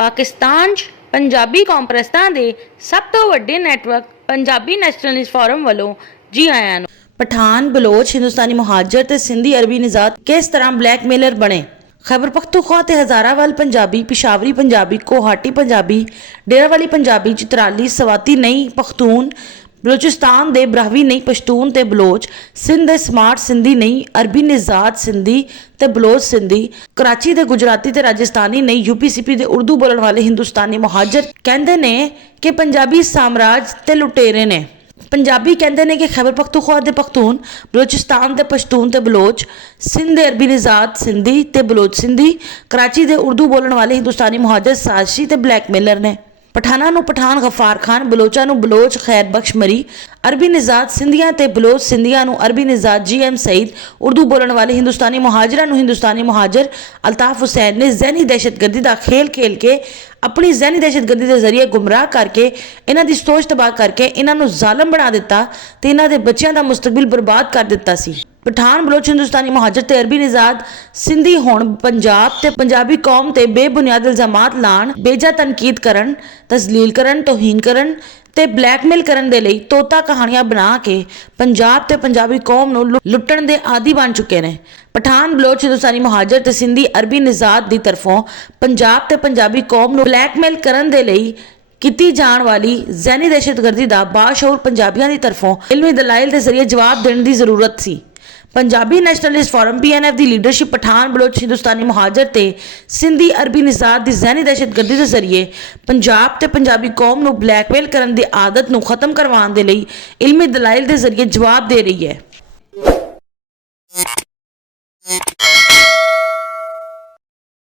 पाकिस्तान 'ਚ पंजाबी कॉन्फ्रेंसां दे सब तो वड्डे नैटवर्क पंजाबी नैशनलिस्ट फोरम वालों जी आयां नूं। पठान, बलोच, हिंदुस्तानी मुहाजर ते सिंधी अरबी निजात किस तरह ब्लैकमेलर बने। खैबर पख्तूनख्वा ते हज़ारावाल पंजाबी, पिशावरी पंजाबी, कोहाटी पंजाबी, डेरावाली पंजाबी, चित्राली, सवाती नई पख्तून, बलोचिस्तान दे ब्राहवी नई पश्तून ते बलोच, सिंध दे स्मार्ट सिंधी नई, अरबी निजात सिंधी ते बलोच सिंधी, कराची दे गुजराती ते राजस्थानी नई, यूपी-सीपी दे उर्दू बोलण वाले हिंदुस्तानी मुहाजर कहंदे ने कि पंजाबी साम्राज ते लुटेरे ने। पंजाबी कहते हैं कि खैबर पख्तूनख्वा दे पख्तून, बलोचिस्तान दे पश्तून ते बलोच, सिंध दे अरबी निजात सिंधी ते बलोच सिंधी, कराची दे उर्दू बोलण वाले हिंदुस्तानी मुहाजर साजिशी ते ब्लैकमेलर ने। पठाना नूं पठान गफ्फार खान, बलोचा नूं बलोच खैर बख्श मरी, अरबी निजात सिंधियां ते बलोच सिंधियां नूं अरबी निजात GM सईद, उर्दू बोलण वाले हिंदुस्तानी मुहाजरां नूं हिंदुस्तानी मुहाजर अल्ताफ हुसैन ने जहनी दहशतगर्दी का खेल खेल के अपनी जहनी दहशतगर्दी के जरिए गुमराह करके इन्हां दी सोच तबाह करके इन्हां नूं जालम बना दिता ते इन्हां दे बच्चियां दा मुस्तकबिल बर्बाद कर दिता सी। पठान, बलोच, हिंदुस्तानी मुहाजर ते अरबी निजात सिंधी हुण पंजाब ते पंजाबी कौम ते बेबुनियाद इल्जामात लाण, बेजा तनकीद करन, तजलील करन, तौहीन करन ते ब्लैकमेल करन दे लई तोता कहानियां बना के पंजाब ते पंजाबी कौम नूं लुट्टण दे आदी बन चुके ने। पठान, बलोच, हिंदुस्तानी मुहाजर ते सिंधी अरबी निजात दी तरफों पंजाब ते पंजाबी कौम नूं ब्लैकमेल करन दे लई कीती जाण वाली जहनी दहशतगर्दी दा बाशऊर पंजाबियां दी तरफों इल्मी दलाइल दे जरिए जवाब देण दी जरूरत सी। पंजाबी नैशनलिस्ट फोरम PNF की लीडरशिप पठान, बलोच, हिंदुस्तानी मुहाजर ते सिंधी अरबी निजात की जहनी दहशतगर्दी के जरिए पंजाब ते पंजाबी कौम नूं ब्लैकमेल करन दी आदत नूं खत्म करवाउण दे लई इल्मी दलाइल के जरिए जवाब दे रही है।